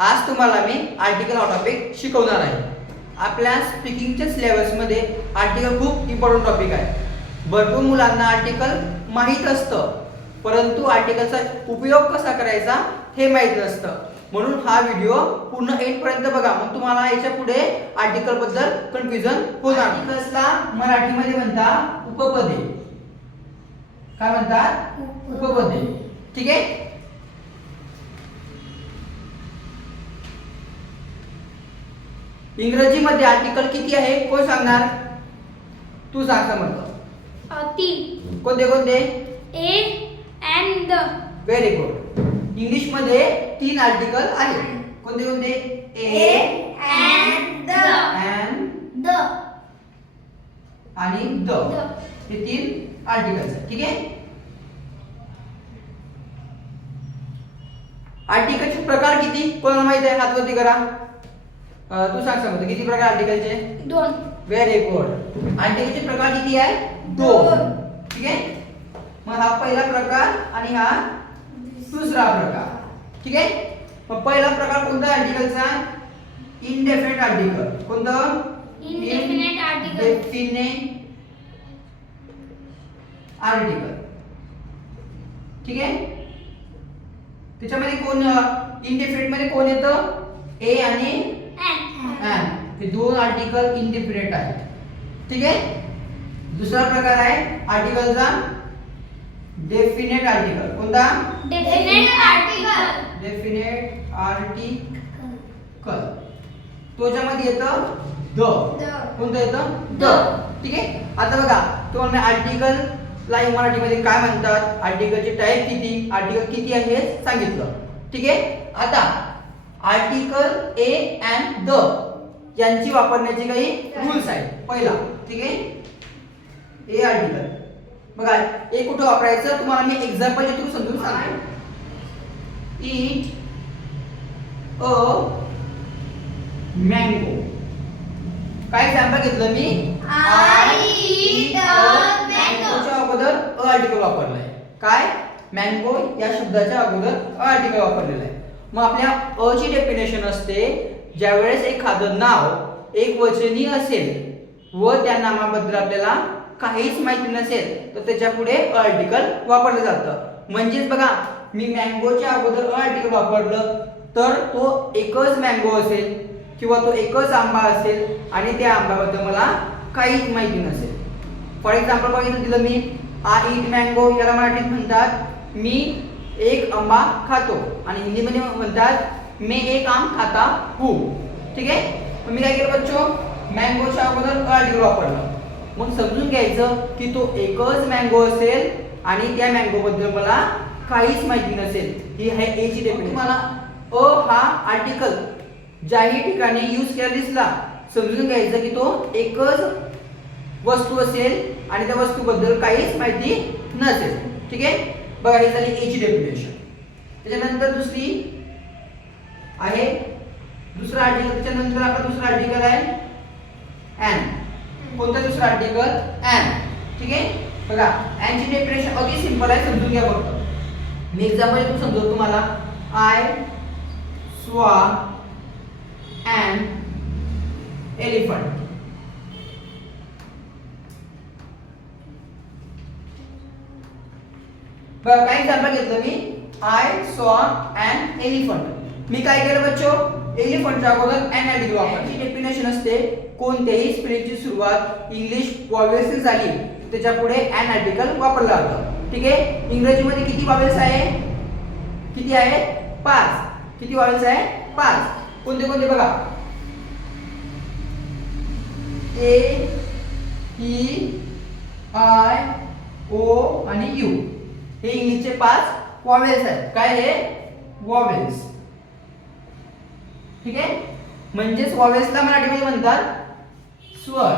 आज तुम्हाला मी आर्टिकल हा टॉपिक शिकवणार आहे. आपल्या स्पीकिंगच्या सिलेबसमध्ये आर्टिकल खूप इम्पॉर्टंट टॉपिक आहे. भरपूर मुलांना आर्टिकल माहीत असतं परंतु आर्टिकलचा उपयोग कसा करायचा हे माहीत नसतं. म्हणून हा व्हिडिओ पूर्ण एंडपर्यंत बघा मग तुम्हाला याच्यापुढे आर्टिकलबद्दल कन्फ्युजन होणार आर्टिकल्सला मराठीमध्ये म्हणतात उपपदे. काय म्हणतात? उपपदे. ठीक आहे? इंग्रजीमध्ये आर्टिकल किती आहे? कोण सांगणार? तू सांग समर्थ. तीन. कोणते कोणते? A an. The very good इंग्लिशमध्ये तीन आर्टिकल आहेत कोणते कोणते? A the. अँड. द. आणि द. हे तीन आर्टिकल्स आहेत. ठीक आहे? आर्टिकलचे प्रकार किती? कोणाला माहिती आहे? हातवरती करा. तू सांग समज किती प्रकार आर्टिकलचे दोन. व्हेरी गुड आर्टिकलचे प्रकार किती आहे? दोन. ठीक आहे? मग हा पहिला प्रकार आणि हा दुसरा प्रकार. ठीक आहे? मग पहिला प्रकार कोणता आर्टिकलचा इनडेफिनेट आर्टिकल कोणतं? Article. Indefinite आर्टिकल ठीक आहे? त्याच्यामध्ये कोण इनडेफिनेटमध्ये कोण येतं? ए आणि अँड हे दोन आर्टिकल इनडिफिनेट आहेत. ठीक आहे? दुसरा प्रकार आहे आर्टिकलचा डेफिनेट आर्टिकल कोणता? डेफिनेट आर्टिकल डेफिनेट आर्टिकल तो ज्यामध्ये येतं द. कोणतं येतं? द. द. ठीक आहे? आता बघा तुम्हाला आर्टिकल ला मराठीमध्ये काय म्हणतात? आर्टिकलचे टाईप किती? आर्टिकल किती आहे हे सांगितलं. ठीक आहे? आता आर्टिकल ए अँड द. यांची वापरण्याचे काही रूल्स आहेत. पहिला ठीक आहे? ए आर्टिकल बघा ए कुठं वापरायचं? तुम्हाला मी एक्झाम्पलच्या थ्रू समजून सांगतो. इट अ मँगो काय एक्झाम्पल घेतलं मी? अगोदर अ आर्टिकल वापरलाय. काय? मँगो या शब्दाच्या अगोदर अ आर्टिकल वापरलेलं आहे. मग आपल्या अ ची डेफिनेशन असते ज्यावेळेस एखादं नाव एक वचनी असेल व त्या नामाबद्दल आपल्याला काहीच माहिती नसेल तर त्याच्या पुढे आर्टिकल वापरलं जातं. म्हणजेच बघा मी मँगोच्या अगोदर आर्टिकल वापरलं तर तो एकच मँगो असेल किंवा तो एकच आंबा असेल आणि त्या आंब्याबद्दल मला काहीच माहिती नसेल. फॉर एक्झाम्पल बघितलं दिलं मी आय ईट मँगो याला मराठीत म्हणतात मी एक आंबा खातो. आणि हिंदीमध्ये म्हणतात मी एक आम खाता हूँ। ठीक आहे मग मी काय केलं बच्चो? मँगोच्या अगोदर आर्टिकल वापरलं मग समजून घ्यायचं की तो एकच मँगो असेल आणि त्या मँगो बद्दल मला काहीच माहिती नसेल. ही आहे ए ची डेफिनेशन मला अ हा आर्टिकल ज्याही ठिकाणी यूज केला दिसला समजून घ्यायचं की तो एकच वस्तू असेल आणि त्या वस्तूबद्दल काहीच माहिती नसेल. ठीक आहे? बघा ही झाली एची डेफिनेशन त्याच्यानंतर दुसरी आहे. दुसरा आर्टिकलच्या नंतर आपला दुसरा आर्टिकल आहे. अँड कोणतं दुसरं आर्टिकल अँड ठीक आहे? बघा अँडची डेफिनेशन अगदी सिंपल आहे समजून घ्या फक्त. मी एक्झाम्पल तू समजवतो तुम्हाला? आय स्वा अँड एलिफंट बघा काय एक्झाम्पल घेतलं मी? आय सॉ अँड एलिफंट मी काय केलं बच्चो? एलिफंटच्या अगोदर अँड आर्टिकल वापरली. डेफिनेशन असते कोणत्याही स्पेलिंगची सुरुवात इंग्लिश वॉवेल्स झाली. त्याच्या पुढे अँड आर्टिकल वापरलं जातं. ठीक आहे? इंग्रजीमध्ये किती वॉवेल्स आहे? किती आहे? पाच. किती वॉवेल्स आहे? पाच. कोणते कोणते बघा? ए ई आय ओ आणि यू हे इंग्लिशचे पाच वॉवेल्स आहेत. काय हे? वॉवेल्स ठीक आहे? म्हणजेच वॉवेल्सला मराठीमध्ये म्हणतात स्वर.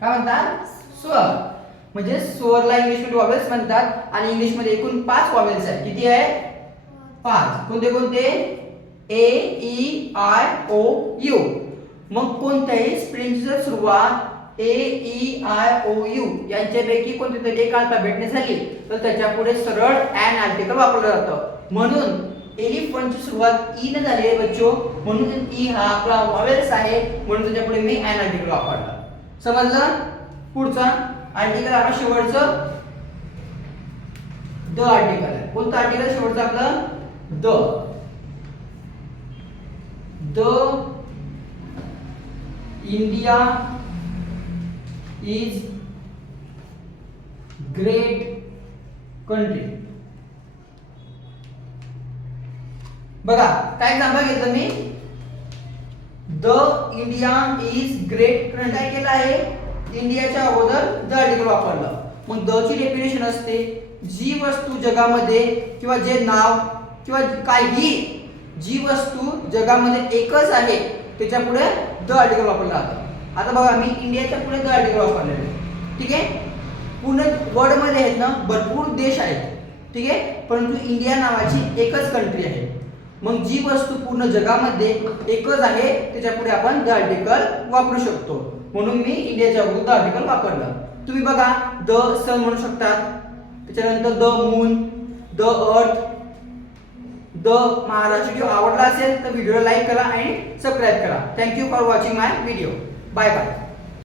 काय म्हणतात? स्वर. म्हणजे स्वरला इंग्लिशमध्ये वॉवेल्स म्हणतात आणि इंग्लिशमध्ये एकूण पाच वॉवेल्स आहेत. किती आहे? पाच. कोणते कोणते? A E I O U मग कोणत्याही स्प्रिंगची जर सुरुवात A E I O U यांच्यापैकी कोणती तरी एक अल्फाबेटने झाली. तर त्याच्या पुढे सरळ अँड आर्टिकल वापरलं जातं. म्हणून एलिफंटची सुरुवात ई न झाली आहे बच्चो. म्हणून ई हा आपला वॉवेल्स आहे. म्हणून त्याच्या पुढे मी एन आर्टिकल वापरला. समजलं? पुढचा आर्टिकल आपला शेवटचं. द आर्टिकल आहे कोणतं आर्टिकल शेवटचं आपलं? The. The India is great country. बघा काय एक्झाम्पल घेतलं मी? The India is great country काय केलं आहे? इंडियाच्या अगोदर द आर्टिकल वापरलं. मग द ची डेफिनेशन असते जी वस्तू जगामध्ये किंवा जे नाव किंवा काही जी वस्तू जगामध्ये एकच आहे त्याच्या पुढे द आर्टिकल वापरलं जातं. आता बघा मी इंडियाच्या पुढे द आर्टिकल वापरलेलं आहे. ठीक आहे? पूर्ण वर्ल्डमध्ये आहेत ना भरपूर देश आहेत. ठीक आहे? परंतु इंडिया नावाची एकच कंट्री आहे. मग जी वस्तू पूर्ण जगामध्ये एकच आहे त्याच्या पुढे आपण द आर्टिकल वापरू शकतो. म्हणून मी इंडियाच्या अगोदर द आर्टिकल वापरलं. तुम्ही बघा द सन म्हणू शकतात त्याच्यानंतर the moon the earth the Maharashtra video आवडला असेल तर व्हिडिओला लाईक करा आणि सबस्क्राईब करा. Thank you for watching my video bye bye